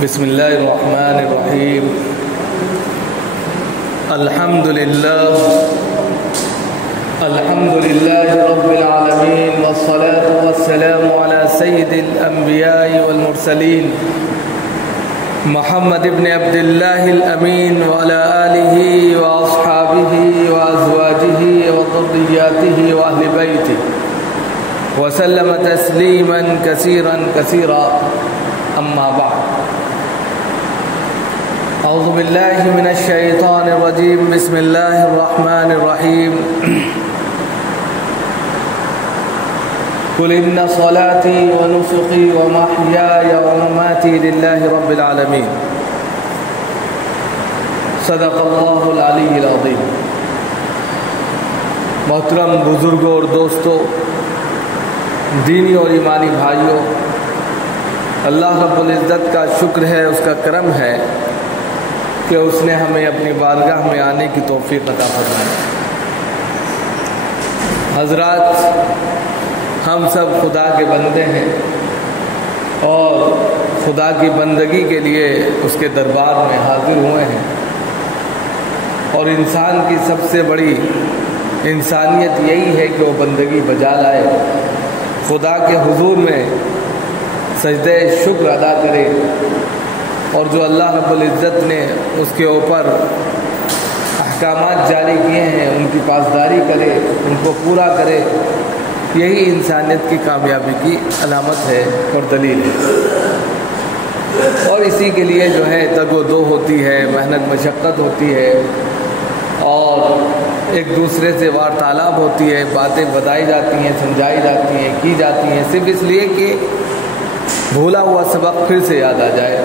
بسم الله الرحمن الرحيم. الحمد لله رب العالمين، والصلاة والسلام على سيد الأنبياء والمرسلين محمد بن عبد الله الأمين وعلى آله وأصحابه وأزواجه وذرياته وأهل بيته وسلم تسليما كثيرا أما بعد. أعوذ بالله من الشيطان الرجيم. بسم الله الرحمن الرحيم. قل إن صلاتي ونسكي ومحياي ومماتي لله رب العالمين. صدق اللہ العلی العظیم. محترم بزرگوں اور دوستوں، دینی اور ایمانی بھائیوں، اللہ رب العزت کا شکر ہے، اس کا کرم ہے کہ اس نے ہمیں اپنی بارگاہ میں آنے کی توفیق عطا فرمائی. حضرات، ہم سب خدا کے بندے ہیں اور خدا کی بندگی کے لیے اس کے دربار میں حاضر ہوئے ہیں، اور انسان کی سب سے بڑی انسانیت یہی ہے کہ وہ بندگی بجا لائے، خدا کے حضور میں سجدہ شکر ادا کرے، اور جو اللہ رب العزت نے اس کے اوپر احکامات جاری کیے ہیں ان کی پاسداری کرے، ان کو پورا کرے. یہی انسانیت کی کامیابی کی علامت ہے اور دلیل ہے. اور اسی کے لیے جو ہے تگ و دو ہوتی ہے، محنت مشقت ہوتی ہے، اور ایک دوسرے سے وارتالاب ہوتی ہے، باتیں بتائی جاتی ہیں، سمجھائی جاتی ہیں، کی جاتی ہیں، صرف اس لیے کہ بھولا ہوا سبق پھر سے یاد آ جائے،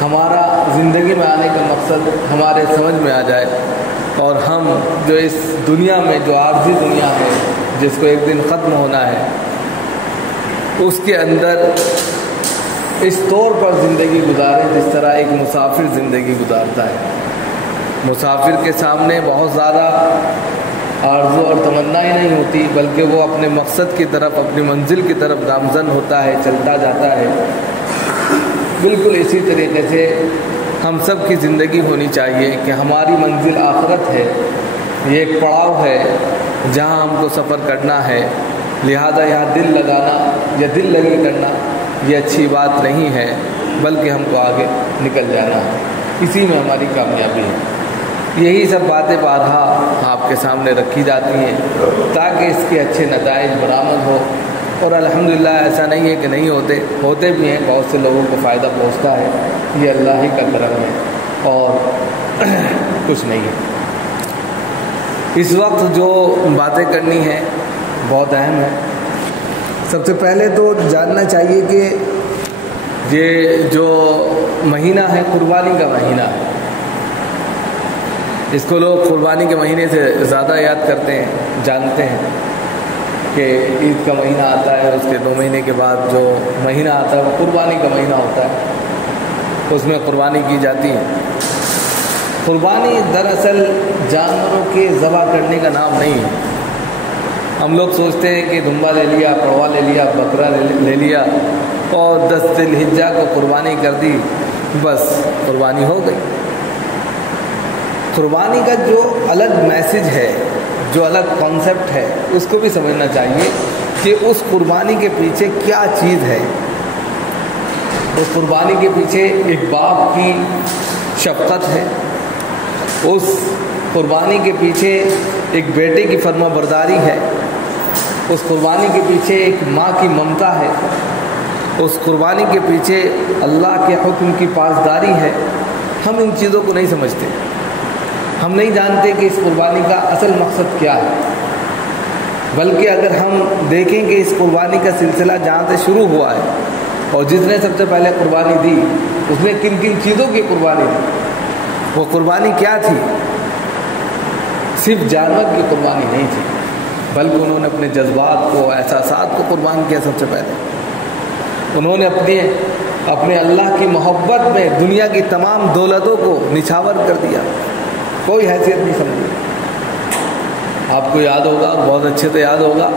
ہمارا زندگی میں آنے کا مقصد ہمارے سمجھ میں آ جائے، اور ہم جو اس دنیا میں جو عارضی دنیا ہے جس کو ایک دن ختم ہونا ہے، اس کے اندر اس طور پر زندگی گزاریں جس طرح ایک مسافر زندگی گزارتا ہے. مسافر کے سامنے بہت زیادہ آرزو اور تمنا ہی نہیں ہوتی، بلکہ وہ اپنے مقصد کی طرف، اپنی منزل کی طرف گامزن ہوتا ہے، چلتا جاتا ہے. بالکل اسی طریقے سے ہم سب کی زندگی ہونی چاہیے کہ ہماری منزل آخرت ہے، یہ ایک پڑاؤ ہے جہاں ہم کو سفر کرنا ہے. لہذا یہاں دل لگانا یا دل لگی کرنا یہ اچھی بات نہیں ہے، بلکہ ہم کو آگے نکل جانا ہے. اسی میں ہماری کامیابی ہے. یہی سب باتیں بارہا آپ کے سامنے رکھی جاتی ہیں تاکہ اس کے اچھے نتائج برآمد ہو. اور الحمدللہ ایسا نہیں ہے کہ نہیں ہوتے بھی ہیں، بہت سے لوگوں کو فائدہ پہنچتا ہے. یہ اللہ ہی کا کرم ہے اور کچھ نہیں ہے. اس وقت جو باتیں کرنی ہیں بہت اہم ہے. سب سے پہلے تو جاننا چاہیے کہ یہ جو مہینہ ہے قربانی کا مہینہ ہے. اس کو لوگ قربانی کے مہینے سے زیادہ یاد کرتے ہیں، جانتے ہیں کہ عید کا مہینہ آتا ہے، اس کے 2 مہینے کے بعد جو مہینہ آتا ہے وہ قربانی کا مہینہ ہوتا ہے، اس میں قربانی کی جاتی ہے. قربانی دراصل جانوروں کے ذبح کرنے کا نام نہیں ہے. ہم لوگ سوچتے ہیں کہ دمبا لے لیا، پڑوا لے لیا، بکرا لے لیا اور 10 ذی الحجہ کو قربانی کر دی، بس قربانی ہو گئی. قربانی کا جو الگ میسج ہے، جو الگ کانسیپٹ ہے، اس کو بھی سمجھنا چاہیے کہ اس قربانی کے پیچھے کیا چیز ہے. اس قربانی کے پیچھے ایک باپ کی شفقت ہے، اس قربانی کے پیچھے ایک بیٹے کی فرما برداری ہے، اس قربانی کے پیچھے ایک ماں کی ممتا ہے، اس قربانی کے پیچھے اللہ کے حکم کی پاسداری ہے. ہم ان چیزوں کو نہیں سمجھتے، ہم نہیں جانتے کہ اس قربانی کا اصل مقصد کیا ہے. بلکہ اگر ہم دیکھیں کہ اس قربانی کا سلسلہ جہاں سے شروع ہوا ہے اور جس نے سب سے پہلے قربانی دی اس نے کن کن چیزوں کی قربانی دی، وہ قربانی کیا تھی؟ صرف جانور کی قربانی نہیں تھی، بلکہ انہوں نے اپنے جذبات کو، احساسات کو قربان کیا. سب سے پہلے انہوں نے اپنے اللہ کی محبت میں دنیا کی تمام دولتوں کو نچھاور کر دیا، کوئی حیثیت نہیں سمجھی. آپ کو یاد ہوگا، بہت اچھے سے یاد ہوگا،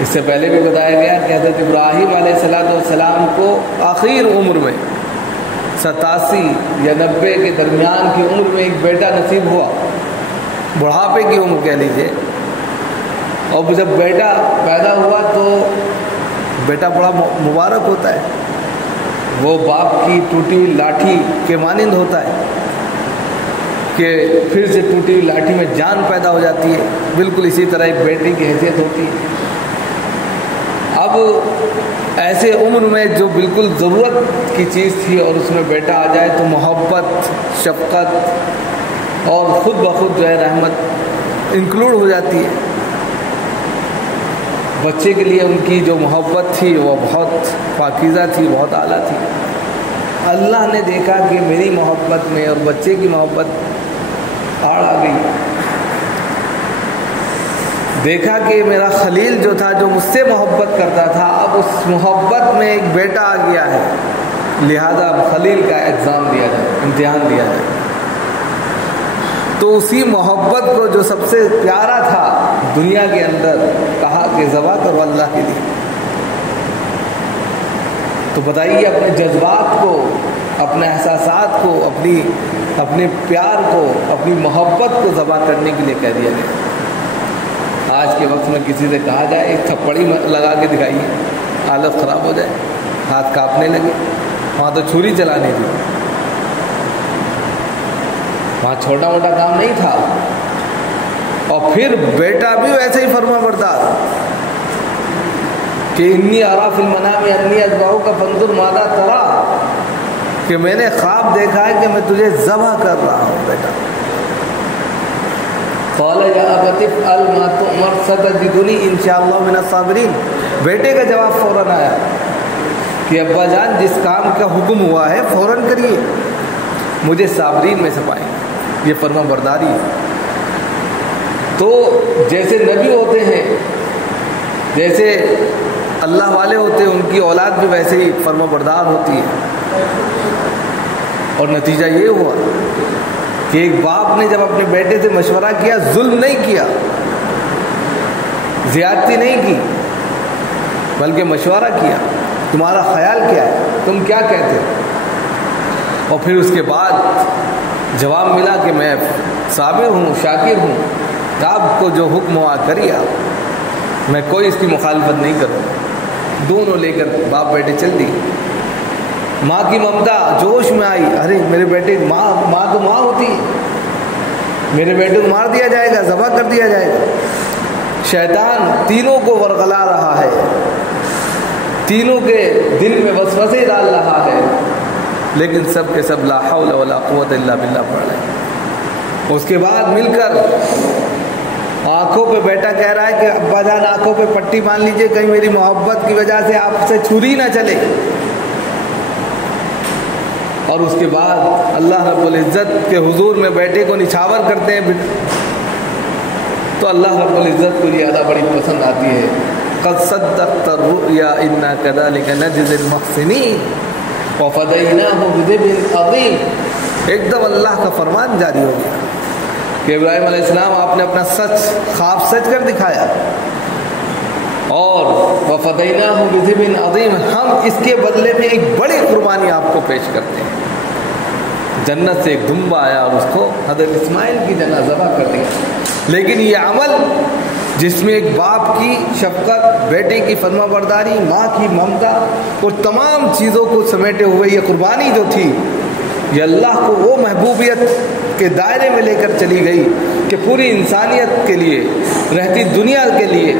اس سے پہلے بھی بتایا گیا کہ حضرت ابراہیم علیہ السلام کو آخر عمر میں 87 یا 90 کے درمیان کی عمر میں ایک بیٹا نصیب ہوا، بڑھاپے کی عمر کہہ لیجیے، اور جب بیٹا پیدا ہوا تو بیٹا بڑا مبارک ہوتا ہے، وہ باپ کی ٹوٹی ہوئی لاٹھی کے مانند ہوتا ہے کہ پھر سے ٹوٹی ہوئی لاٹھی میں جان پیدا ہو جاتی ہے، بالکل اسی طرح ایک بیٹے کی حیثیت ہوتی ہے۔ اب ایسے عمر میں جو بالکل ضرورت کی چیز تھی اور اس میں بیٹا آ جائے تو محبت، شفقت اور خود بخود جو ہے رحمت انکلوڈ ہو جاتی ہے۔ بچے کے لیے ان کی جو محبت تھی وہ بہت پاکیزہ تھی، بہت اعلیٰ تھی۔ اللہ نے دیکھا کہ میری محبت میں اور بچے کی محبت آڑ آ گئی، دیکھا کہ میرا خلیل جو تھا، جو مجھ سے محبت کرتا تھا، اب اس محبت میں ایک بیٹا آ گیا ہے، لہذا خلیل کا ایگزام دیا جائے، امتحان دیا جائے۔ تو اسی محبت کو جو سب سے پیارا تھا دنیا کے اندر، کہا کہ ذبح کرو اللہ کے لیے۔ تو بتائیے، اپنے جذبات کو، اپنے احساسات کو، اپنے پیار کو، اپنی محبت کو ذبح کرنے کے لیے کہہ دیا گیا۔ آج کے وقت میں کسی سے کہا جائے ایک تھپڑی لگا کے دکھائیے، حالت خراب ہو جائے، ہاتھ کانپنے لگے۔ وہاں تو چھری چلانی تھی، وہاں چھوٹا موٹا کام نہیں تھا۔ اور پھر بیٹا بھی ویسے ہی فرما بردار کہ انی ارا فی المنام انی اذبحک فانظر ماذا تری، کہ میں نے خواب دیکھا ہے کہ میں تجھے ذبح کر رہا ہوں بیٹا۔ قال یا ابت افعل ما تؤمر ستجدنی ان شاء اللہ من الصابرین۔ بیٹے کا جواب فوراً آیا کہ ابا جان جس کام کا حکم ہوا ہے فوراً کریے، مجھے صابرین میں سے پائیں۔ یہ فرما برداری ہے۔ تو جیسے نبی ہوتے ہیں، جیسے اللہ والے ہوتے ہیں، ان کی اولاد بھی ویسے ہی فرما بردار ہوتی ہے۔ اور نتیجہ یہ ہوا کہ ایک باپ نے جب اپنے بیٹے سے مشورہ کیا، ظلم نہیں کیا، زیادتی نہیں کی، بلکہ مشورہ کیا، تمہارا خیال کیا ہے، تم کیا کہتے ہو؟ اور پھر اس کے بعد جواب ملا کہ میں صابر ہوں، شاکر ہوں، آپ کو جو حکم ہوا کریے آپ، میں کوئی اس کی مخالفت نہیں کروں۔ دونوں لے کر باپ بیٹے چل دیے۔ ماں کی ممتا جوش میں آئی، ارے میرے بیٹے، ماں تو ماں ہوتی ہے، میرے بیٹے کو مار دیا جائے گا، ذبح کر دیا جائے گا۔ شیطان تینوں کو ورغلا رہا ہے، تینوں کے دل میں وسوسے ڈال رہا ہے، لیکن سب کے سب لا حول ولا قوت الا باللہ پڑھ رہے ہیں۔ اس کے بعد مل کر آنکھوں پہ بیٹا کہہ رہا ہے کہ ابا جان آنکھوں پہ پٹی باندھ لیجئے، کہیں میری محبت کی وجہ سے آپ سے چھری نہ چلے۔ اور اس کے بعد اللہ رب العزت کے حضور میں بیٹے کو نچھاور کرتے ہیں، تو اللہ رب العزت کو یہ ادا بڑی پسند آتی ہے۔ قد صدقت الرؤیا انا كذلك نجزي المحسنین وفدیناہ بذبح عظیم۔ ایک دم اللہ کا فرمان جاری ہو گیا کہ ابراہیم علیہ السلام آپ نے اپنا خواب سچ کر دکھایا، اور وفدیناہ بذبح عظیم، ہم اس کے بدلے میں ایک بڑی قربانی آپ کو پیش کرتے ہیں۔ جنت سے ایک دمبا آیا اور اس کو حضرت اسماعیل کی جگہ ذبح کر دیا۔ لیکن یہ عمل جس میں ایک باپ کی شفقت، بیٹے کی فرما برداری، ماں کی ممتا اور تمام چیزوں کو سمیٹے ہوئے یہ قربانی جو تھی، یہ اللہ کو وہ محبوبیت کے دائرے میں لے کر چلی گئی کہ پوری انسانیت کے لیے، رہتی دنیا کے لیے،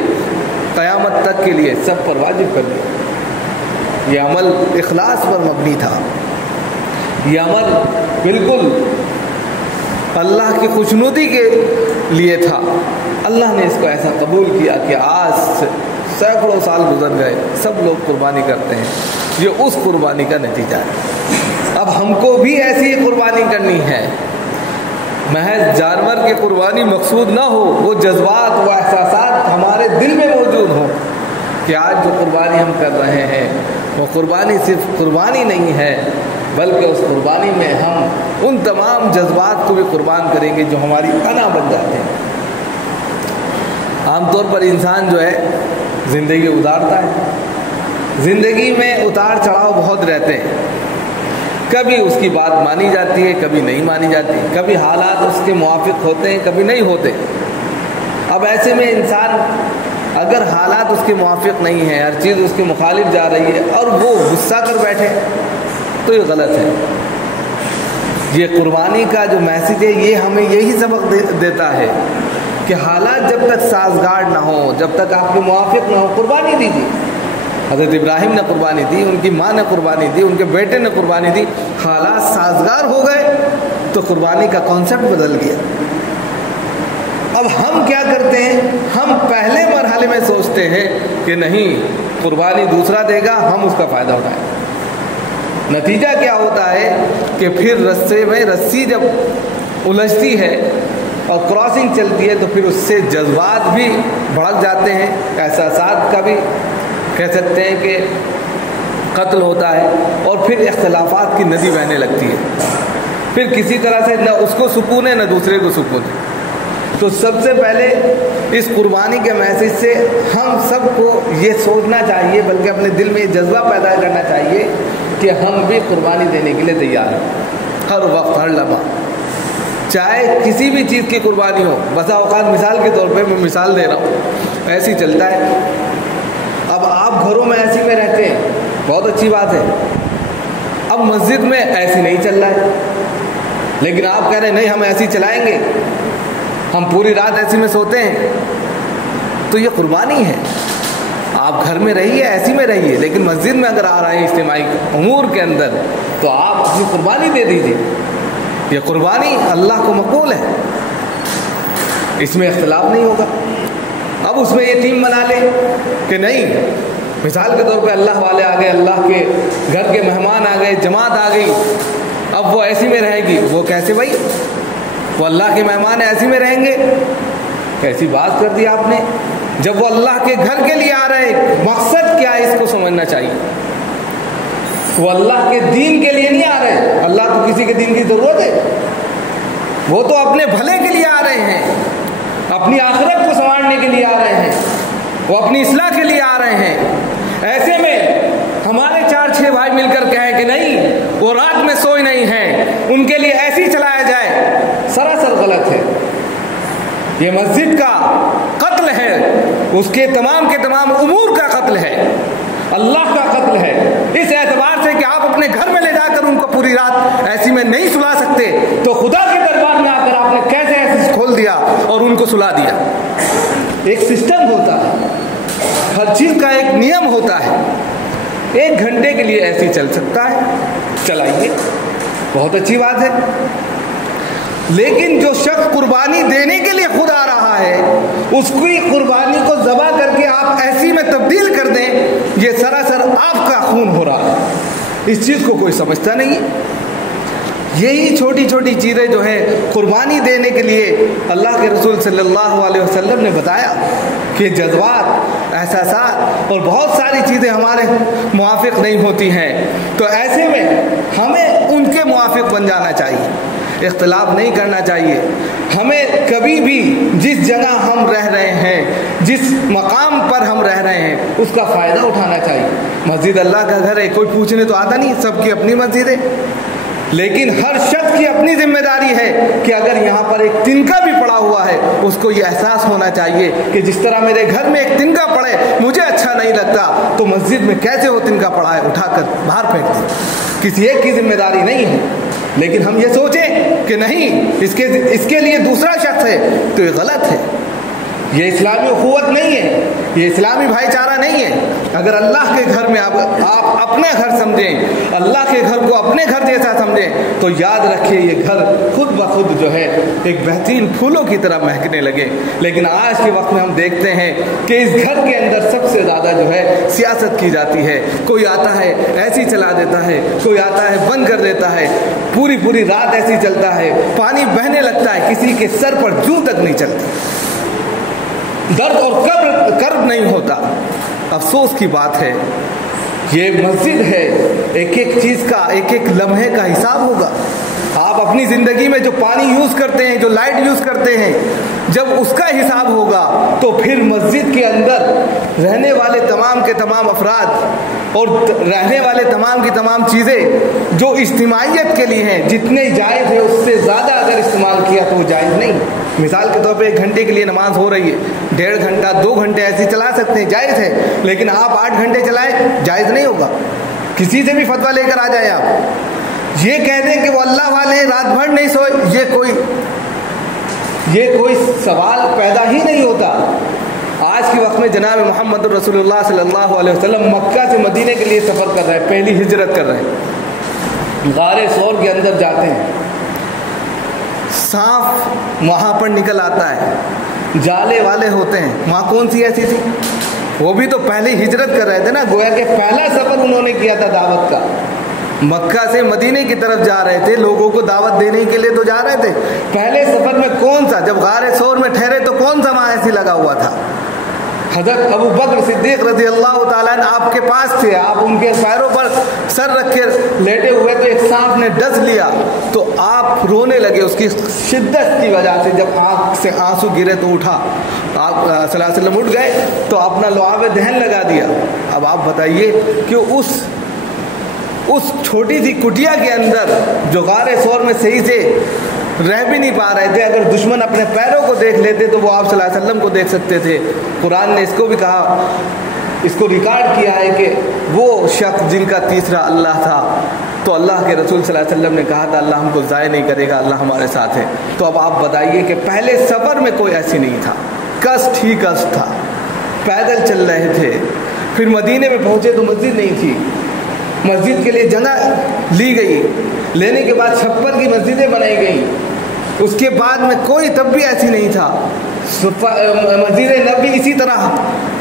قیامت تک کے لیے سب پر واجب کر دیا۔ یہ عمل اخلاص پر مبنی تھا، یہ عمل بالکل اللہ کی خوشنودی کے لیے تھا۔ اللہ نے اس کو ایسا قبول کیا کہ آج سینکڑوں سال گزر گئے، سب لوگ قربانی کرتے ہیں۔ یہ اس قربانی کا نتیجہ ہے۔ اب ہم کو بھی ایسی قربانی کرنی ہے، محض جانور کی قربانی مقصود نہ ہو، وہ جذبات، وہ احساسات ہمارے دل میں موجود ہوں کہ آج جو قربانی ہم کر رہے ہیں وہ قربانی صرف قربانی نہیں ہے، بلکہ اس قربانی میں ہم ان تمام جذبات کو بھی قربان کریں گے جو ہماری انا بن جاتے ہیں۔ عام طور پر انسان جو ہے زندگی گزارتا ہے، زندگی میں اتار چڑھاؤ بہت رہتے ہیں، کبھی اس کی بات مانی جاتی ہے، کبھی نہیں مانی جاتی، کبھی حالات اس کے موافق ہوتے ہیں، کبھی نہیں ہوتے۔ اب ایسے میں انسان اگر حالات اس کے موافق نہیں ہیں، ہر چیز اس کے مخالف جا رہی ہے اور وہ غصہ کر بیٹھے تو یہ غلط ہے۔ یہ قربانی کا جو میسج ہے یہ ہمیں یہی سبق دیتا ہے کہ حالات جب تک سازگار نہ ہوں، جب تک آپ کے موافق نہ ہو، قربانی دیجیے۔ حضرت ابراہیم نے قربانی دی، ان کی ماں نے قربانی دی، ان کے بیٹے نے قربانی دی، حالات سازگار ہو گئے تو قربانی کا کانسیپٹ بدل گیا۔ اب ہم کیا کرتے ہیں؟ ہم پہلے مرحلے میں سوچتے ہیں کہ نہیں، قربانی دوسرا دے گا، ہم اس کا فائدہ اٹھائیں۔ نتیجہ کیا ہوتا ہے کہ پھر رستے میں رسی جب الجھتی ہے اور کراسنگ چلتی ہے تو پھر اس سے جذبات بھی بھڑک جاتے ہیں، احساسات کا بھی کہہ سکتے ہیں کہ قتل ہوتا ہے، اور پھر اختلافات کی ندی بہنے لگتی ہے۔ پھر کسی طرح سے نہ اس کو سکون ہے نہ دوسرے کو سکون ہے۔ تو سب سے پہلے اس قربانی کے میسج سے ہم سب کو یہ سوچنا چاہیے، بلکہ اپنے دل میں یہ جذبہ پیدا کرنا چاہیے کہ ہم بھی قربانی دینے کے لیے تیار ہیں، ہر وقت، ہر لمحہ، چاہے کسی بھی چیز کی قربانی ہو۔ بسا اوقات مثال کے طور پہ میں مثال دے رہا ہوں، ایسی چلتا ہے۔ اب آپ گھروں میں ایسی میں رہتے ہیں، بہت اچھی بات ہے۔ اب مسجد میں ایسی نہیں چل رہا ہے، لیکن آپ کہہ رہے ہیں نہیں ہم ایسی چلائیں گے، ہم پوری رات ایسی میں سوتے ہیں، تو یہ قربانی ہے۔ آپ گھر میں رہیے، ایسی میں رہیے، لیکن مسجد میں اگر آ رہے ہیں اجتماعی امور کے اندر تو آپ اپنی قربانی دے دیجیے۔ یہ قربانی اللہ کو مقبول ہے، اس میں اختلاف نہیں ہوگا۔ اب اس میں یہ ٹیم بنا لیں کہ نہیں، مثال کے طور پہ اللہ والے آ گئے، اللہ کے گھر کے مہمان آ گئے، جماعت آ گئی، اب وہ ایسی میں رہے گی۔ وہ کیسے بھائی؟ وہ اللہ کے مہمان ایسی میں رہیں گے؟ کیسی بات کر دی آپ نے؟ جب وہ اللہ کے گھر کے لیے آ رہے، مقصد کیا ہے اس کو سمجھنا چاہیے۔ وہ اللہ کے دین کے لیے نہیں آ رہے، اللہ کو کسی کے دین کی ضرورت ہے؟ وہ تو اپنے بھلے کے لیے آ رہے ہیں، اپنی آخرت کو سنوارنے کے لیے آ رہے ہیں، وہ اپنی اصلاح کے لیے آ رہے ہیں۔ ایسے میں ہمارے 4-6 بھائی مل کر کہیں کہ نہیں وہ رات میں سوئے نہیں ہیں، ان کے لیے ایسی چلایا جائے، سراسر غلط ہے۔ یہ مسجد کا قتل ہے، اس کے تمام امور کا قتل ہے، اللہ کا قتل ہے۔ اس اعتبار سے کہ آپ اپنے گھر میں لے جا کر ان کو پوری رات ایسی میں نہیں سلا سکتے، تو خدا کے دربار میں آ کر آپ نے کیسے ایسی کھول دیا اور ان کو سلا دیا؟ ایک سسٹم ہوتا ہے، ہر چیز کا ایک نیم ہوتا ہے۔ 1 گھنٹے کے لیے ایسی چل سکتا ہے، چلائیے، بہت اچھی بات ہے۔ لیکن جو شخص قربانی دینے کے لیے خود آ رہا ہے، اس کی قربانی کو ذبح کر کے آپ ایسی میں تبدیل کر دیں، یہ سراسر آپ کا خون ہو رہا ہے۔ اس چیز کو کوئی سمجھتا نہیں۔ یہی چھوٹی چھوٹی چیزیں جو ہیں قربانی دینے کے لیے اللہ کے رسول صلی اللہ علیہ وسلم نے بتایا کہ جذبات، احساسات اور بہت ساری چیزیں ہمارے موافق نہیں ہوتی ہیں، تو ایسے میں ہمیں ان کے موافق بن جانا چاہیے، اختلاف نہیں کرنا چاہیے۔ ہمیں کبھی بھی جس جگہ ہم رہ رہے ہیں، جس مقام پر ہم رہ رہے ہیں، اس کا فائدہ اٹھانا چاہیے۔ مسجد اللہ کا گھر ہے، کوئی پوچھنے تو آتا نہیں، سب کی اپنی مسجد ہے، لیکن ہر شخص کی اپنی ذمہ داری ہے کہ اگر یہاں پر ایک تنکا بھی پڑا ہوا ہے، اس کو یہ احساس ہونا چاہیے کہ جس طرح میرے گھر میں ایک تنکا پڑے مجھے اچھا نہیں لگتا، تو مسجد میں کیسے وہ تنکا پڑا ہے اٹھا کر باہر پھینک دیں۔ کسی ایک کی ذمہ داری نہیں ہے، لیکن ہم یہ سوچیں کہ نہیں اس کے لیے دوسرا شخص ہے، تو یہ غلط ہے۔ یہ اسلامی اخوت نہیں ہے، یہ اسلامی بھائی چارہ نہیں ہے۔ اگر اللہ کے گھر میں آپ اپنا گھر سمجھیں، اللہ کے گھر کو اپنے گھر جیسا سمجھیں، تو یاد رکھیے یہ گھر خود بخود جو ہے ایک بہترین پھولوں کی طرح مہکنے لگے۔ لیکن آج کے وقت میں ہم دیکھتے ہیں کہ اس گھر کے اندر سب سے زیادہ جو ہے سیاست کی جاتی ہے۔ کوئی آتا ہے ایسی چلا دیتا ہے، کوئی آتا ہے بند کر دیتا ہے، پوری رات ایسی چلتا ہے، پانی بہنے لگتا ہے، کسی کے سر پر جوں تک نہیں چلتی، درد اور کرب نہیں ہوتا۔ افسوس کی بات ہے، یہ مسجد ہے، ایک ایک چیز کا، ایک ایک لمحے کا حساب ہوگا۔ آپ اپنی زندگی میں جو پانی یوز کرتے ہیں، جو لائٹ یوز کرتے ہیں، جب اس کا حساب ہوگا تو پھر مسجد کے اندر رہنے والے تمام کے تمام افراد اور رہنے والے تمام کی تمام چیزیں جو اجتماعیت کے لیے ہیں جتنے جائز ہے اس سے زیادہ اگر استعمال کیا تو وہ جائز نہیں. مثال کے طور پہ 1 گھنٹے کے لیے نماز ہو رہی ہے, 1.5 گھنٹہ 2 گھنٹے ایسے چلا سکتے ہیں, جائز ہے. لیکن آپ 8 گھنٹے چلائیں, جائز نہیں ہوگا. کسی سے بھی فتویٰ لے کر آ جائیں آپ, یہ کہہ دیں کہ وہ اللہ والے ہیں رات بھر نہیں سوئے, یہ کوئی سوال پیدا ہی نہیں ہوتا. آج کے وقت میں جناب محمد رسول اللہ صلی اللہ علیہ وسلم مکہ سے مدینے کے لیے سفر کر رہے ہیں, پہلی ہجرت کر رہے ہیں, غار ثور کے اندر جاتے ہیں, سانپ وہاں پر نکل آتا ہے, جالے والے ہوتے ہیں. وہاں کون سی ایسی تھی, وہ بھی تو پہلی ہجرت کر رہے تھے نا, گویا کہ پہلا سفر انہوں نے کیا تھا دعوت کا. مکہ سے مدینے کی طرف جا رہے تھے, لوگوں کو دعوت دینے کے لیے تو جا رہے تھے. پہلے سفر میں کون سا, جب غار ثور میں ٹھہرے تو کون سا وہاں ایسی لگا ہوا تھا. حضرت ابو بکر صدیق رضی اللہ تعالیٰ عنہ آپ کے پاس تھے, آپ ان کے پیروں پر سر رکھ کے لیٹے ہوئے تو ایک سانپ نے ڈس لیا تو آپ رونے لگے اس کی شدت کی وجہ سے. جب آنکھ سے آنسو گرے تو اٹھا, آپ صلی اللہ علیہ وسلم اٹھ گئے تو اپنا لعاب دہن لگا دیا. اب آپ بتائیے کہ اس چھوٹی سی کٹیا کے اندر جو غار ثور میں صحیح سے رہ بھی نہیں پا رہے تھے, اگر دشمن اپنے پیروں کو دیکھ لیتے تو وہ آپ صلی اللہ علیہ وسلم کو دیکھ سکتے تھے. قرآن نے اس کو بھی کہا, اس کو ریکارڈ کیا ہے کہ وہ شخص جن کا تیسرا اللہ تھا, تو اللہ کے رسول صلی اللہ علیہ وسلم نے کہا تھا اللہ ہم کو ضائع نہیں کرے گا, اللہ ہمارے ساتھ ہے. تو اب آپ بتائیے کہ پہلے سفر میں کوئی ایسی نہیں تھا, کشٹ ہی کشٹ تھا, پیدل چل رہے تھے. پھر مدینے میں پہنچے تو مسجد نہیں تھی, مسجد کے لیے جگہ لی گئی, لینے کے بعد 56 کی مسجدیں بنائی گئیں. اس کے بعد میں کوئی تب بھی ایسی نہیں تھا. مسجد نبی اسی طرح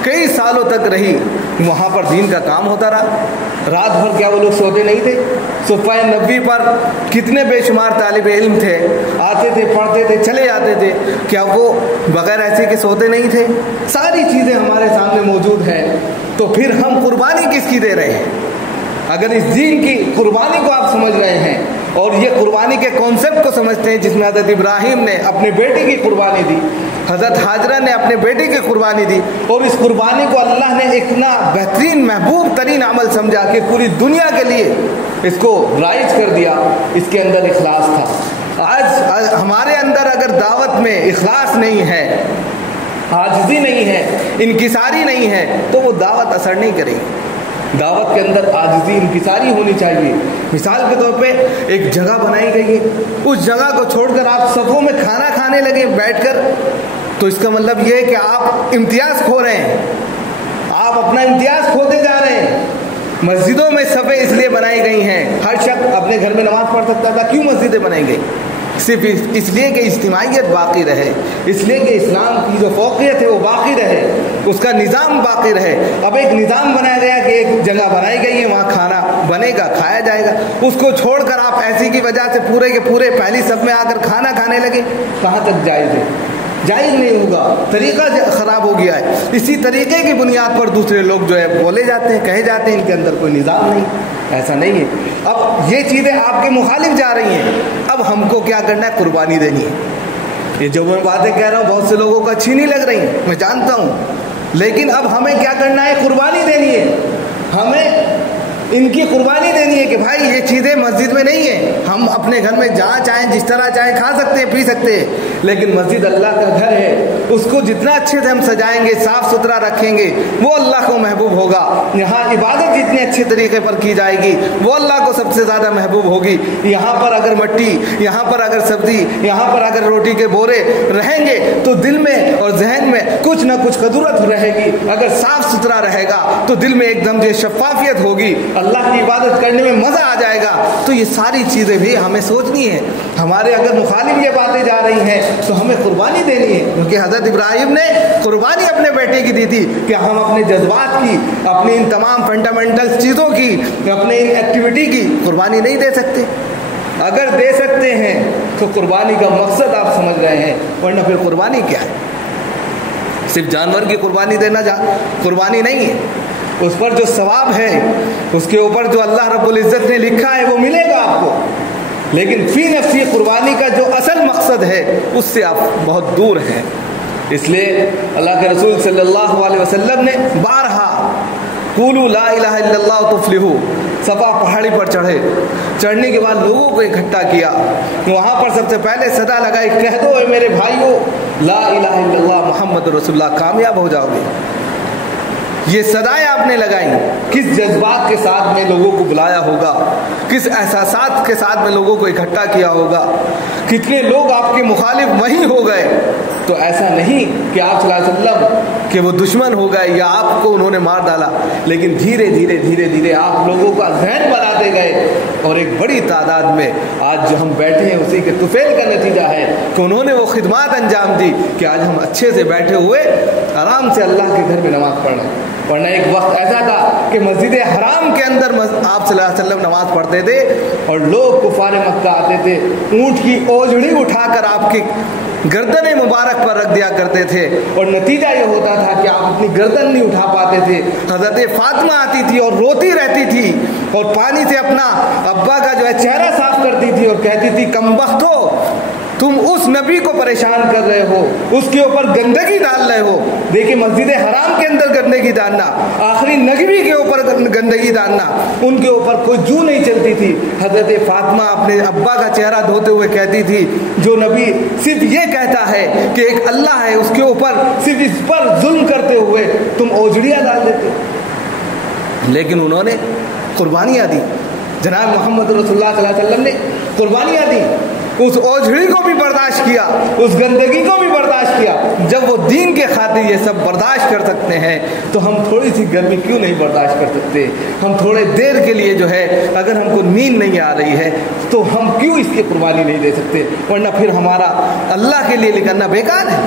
کئی سالوں تک رہی, وہاں پر دین کا کام ہوتا رہا. رات بھر کیا وہ لوگ سوتے نہیں تھے؟ صفحہ نبی پر کتنے بے شمار طالب علم تھے, آتے تھے, پڑھتے تھے, چلے جاتے تھے, کیا وہ بغیر ایسے کہ سوتے نہیں تھے؟ ساری چیزیں ہمارے سامنے موجود ہیں. تو پھر ہم قربانی کس کی دے رہے ہیں؟ اگر اس دین کی قربانی کو آپ سمجھ رہے ہیں اور یہ قربانی کے کانسیپٹ کو سمجھتے ہیں جس میں حضرت ابراہیم نے اپنے بیٹے کی قربانی دی, حضرت حاجرہ نے اپنے بیٹے کی قربانی دی, اور اس قربانی کو اللہ نے اتنا بہترین محبوب ترین عمل سمجھا کہ پوری دنیا کے لیے اس کو رائج کر دیا, اس کے اندر اخلاص تھا. آج ہمارے اندر اگر دعوت میں اخلاص نہیں ہے, عاجزی نہیں ہے, انکساری نہیں ہے, تو وہ دعوت اثر نہیں کرے گی. دعوت کے اندر عاجزی انکساری ہونی چاہیے. مثال کے طور پہ ایک جگہ بنائی گئی ہے, اس جگہ کو چھوڑ کر آپ صفوں میں کھانا کھانے لگے بیٹھ کر, تو اس کا مطلب یہ ہے کہ آپ امتیاز کھو رہے ہیں, آپ اپنا امتیاز کھوتے جا رہے ہیں. مسجدوں میں صفیں اس لیے بنائی گئی ہیں, ہر شخص اپنے گھر میں نماز پڑھ سکتا تھا. کیوں مسجدیں بنائی گئی؟ صرف اس لیے کہ اجتماعیت باقی رہے, اس لیے کہ اسلام کی جو فوقیت ہے وہ باقی رہے, اس کا نظام باقی رہے. اب ایک نظام بنایا گیا کہ ایک جگہ بنائی گئی ہے, وہاں کھانا بنے گا, کھایا جائے گا. اس کو چھوڑ کر آپ ایسی کی وجہ سے پورے کے پورے پہلی صف میں آ کر کھانا کھانے لگے, کہاں تک جائز ہے؟ جائز نہیں ہوگا, طریقہ خراب ہو گیا ہے. اسی طریقے کی بنیاد پر دوسرے لوگ جو ہے بولے جاتے ہیں, کہے جاتے ہیں, ان کے اندر کوئی نظام نہیں. ایسا نہیں ہے. اب یہ چیزیں آپ کے مخالف جا رہی ہیں, اب ہم کو کیا کرنا ہے؟ قربانی دینی ہے. یہ جو میں باتیں کہہ رہا ہوں بہت سے لوگوں کو اچھی نہیں لگ رہی, میں جانتا ہوں, لیکن اب ہمیں کیا کرنا ہے؟ قربانی دینی ہے. ہمیں ان کی قربانی دینی ہے کہ بھائی یہ چیزیں مسجد میں نہیں ہیں, ہم اپنے گھر میں جہاں چاہیں جس طرح چاہیں کھا سکتے ہیں, پی سکتے ہیں, لیکن مسجد اللہ کا گھر ہے, اس کو جتنا اچھے سے ہم سجائیں گے, صاف ستھرا رکھیں گے, وہ اللہ کو محبوب ہوگا. یہاں عبادت جتنے اچھے طریقے پر کی جائے گی وہ اللہ کو سب سے زیادہ محبوب ہوگی. یہاں پر اگر مٹی, یہاں پر اگر سبزی, یہاں پر اگر روٹی کے بورے رہیں گے تو دل میں اور ذہن میں کچھ نہ کچھ قدرت رہے گی. اگر صاف ستھرا رہے گا تو دل میں ایک دم جو شفافیت ہوگی, اللہ کی عبادت کرنے میں مزہ آ جائے گا. تو یہ ساری چیزیں بھی ہمیں سوچنی ہے. ہمارے اگر مخالف یہ باتیں جا رہی ہیں تو ہمیں قربانی دینی ہے, کیونکہ حضرت ابراہیم نے قربانی اپنے بیٹے کی دی تھی کہ ہم اپنے جذبات کی, اپنی ان تمام فنڈامنٹل چیزوں کی, اپنے ان ایکٹیویٹی کی قربانی نہیں دے سکتے. اگر دے سکتے ہیں تو قربانی کا مقصد آپ سمجھ رہے ہیں, ورنہ پھر قربانی کیا ہے؟ صرف جانور کی قربانی دینا قربانی نہیں ہے. اس پر جو ثواب ہے, اس کے اوپر جو اللہ رب العزت نے لکھا ہے وہ ملے گا آپ کو, لیکن فی نفسی قربانی کا جو اصل مقصد ہے اس سے آپ بہت دور ہیں. اس لیے اللہ کے رسول صلی اللہ علیہ وسلم نے بارہا قولوا لا الہ الا اللہ تفلحوا، صفا پہاڑی پر چڑھنے کے بعد لوگوں کو اکٹھا کیا، وہاں پر سب سے پہلے صدا لگائی، کہہ دو اے میرے بھائیو لا الہ الا اللہ محمد رسول اللہ، کامیاب ہو جاؤ گے۔ یہ صدائیں آپ نے لگائیں، کس جذبات کے ساتھ میں لوگوں کو بلایا ہوگا، کس احساسات کے ساتھ میں لوگوں کو اکٹھا کیا ہوگا، کتنے لوگ آپ کے مخالف وہیں ہو گئے۔ تو ایسا نہیں کہ آپ صلی اللہ علیہ وسلم کہ وہ دشمن ہو گئے یا آپ کو انہوں نے مار ڈالا، لیکن دھیرے دھیرے آپ لوگوں کا ذہن بناتے گئے، اور ایک بڑی تعداد میں آج جو ہم بیٹھے ہیں اسی کے طفیل کا نتیجہ ہے کہ انہوں نے وہ خدمات انجام دی کہ آج ہم اچھے سے بیٹھے ہوئے آرام سے اللہ کے گھر میں نماز پڑھ رہے ہیں۔ ورنہ ایک وقت ایسا تھا کہ مسجد حرام کے اندر آپ صلی اللہ علیہ وسلم نماز پڑھتے تھے اور لوگ کفار مکہ آتے تھے، اونٹ کی اوجڑی اٹھا کر آپ کی گردن مبارک پر رکھ دیا کرتے تھے، اور نتیجہ یہ ہوتا تھا کہ آپ اپنی گردن نہیں اٹھا پاتے تھے۔ حضرت فاطمہ آتی تھی اور روتی رہتی تھی اور پانی سے اپنا ابا کا جو ہے چہرہ صاف کرتی تھی اور کہتی تھی کم بخت ہو، تم اس نبی کو پریشان کر رہے ہو، اس کے اوپر گندگی ڈال رہے ہو۔ دیکھیں مسجد حرام کے اندر گندگی ڈالنا، آخری نبی کے اوپر گندگی ڈالنا، ان کے اوپر کوئی جو نہیں چلتی تھی۔ حضرت فاطمہ اپنے ابا کا چہرہ دھوتے ہوئے کہتی تھی جو نبی صرف یہ کہتا ہے کہ ایک اللہ ہے، اس کے اوپر صرف اس پر ظلم کرتے ہوئے تم اوجڑیاں ڈال دیتے۔ لیکن انہوں نے قربانیاں دی، جناب محمد رسول اللہ صلی اللہ علیہ وسلم نے قربانیاں دی، اس اوجھڑی کو بھی برداشت کیا، اس گندگی کو بھی برداشت کیا۔ جب وہ دین کے خاطر یہ سب برداشت کر سکتے ہیں تو ہم تھوڑی سی گرمی کیوں نہیں برداشت کر سکتے؟ ہم تھوڑے دیر کے لیے جو ہے اگر ہم کو نیند نہیں آ رہی ہے تو ہم کیوں اس کی قربانی نہیں دے سکتے؟ ورنہ پھر ہمارا اللہ کے لیے نکلنا بیکار ہے۔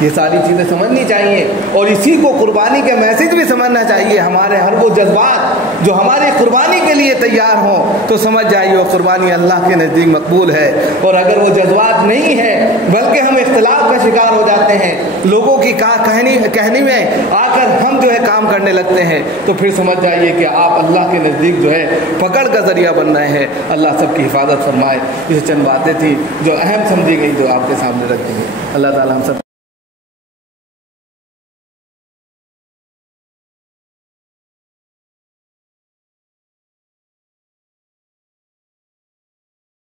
یہ ساری چیزیں سمجھنی چاہیے، اور اسی کو قربانی کے میسج بھی سمجھنا چاہیے۔ ہمارے ہر وہ جذبات جو ہماری قربانی کے لیے تیار ہوں تو سمجھ جائیے وہ قربانی اللہ کے نزدیک مقبول ہے، اور اگر وہ جذبات نہیں ہے بلکہ ہم اختلاف کا شکار ہو جاتے ہیں، لوگوں کی کہنی میں آ کر ہم جو ہے کام کرنے لگتے ہیں، تو پھر سمجھ جائیے کہ آپ اللہ کے نزدیک جو ہے پکڑ کا ذریعہ بن رہے ہیں۔ اللہ سب کی حفاظت فرمائے۔ یہ چند باتیں تھیں جو اہم سمجھی گئی جو آپ کے سامنے رکھ دی ہیں۔ اللہ تعالیٰ ہم سب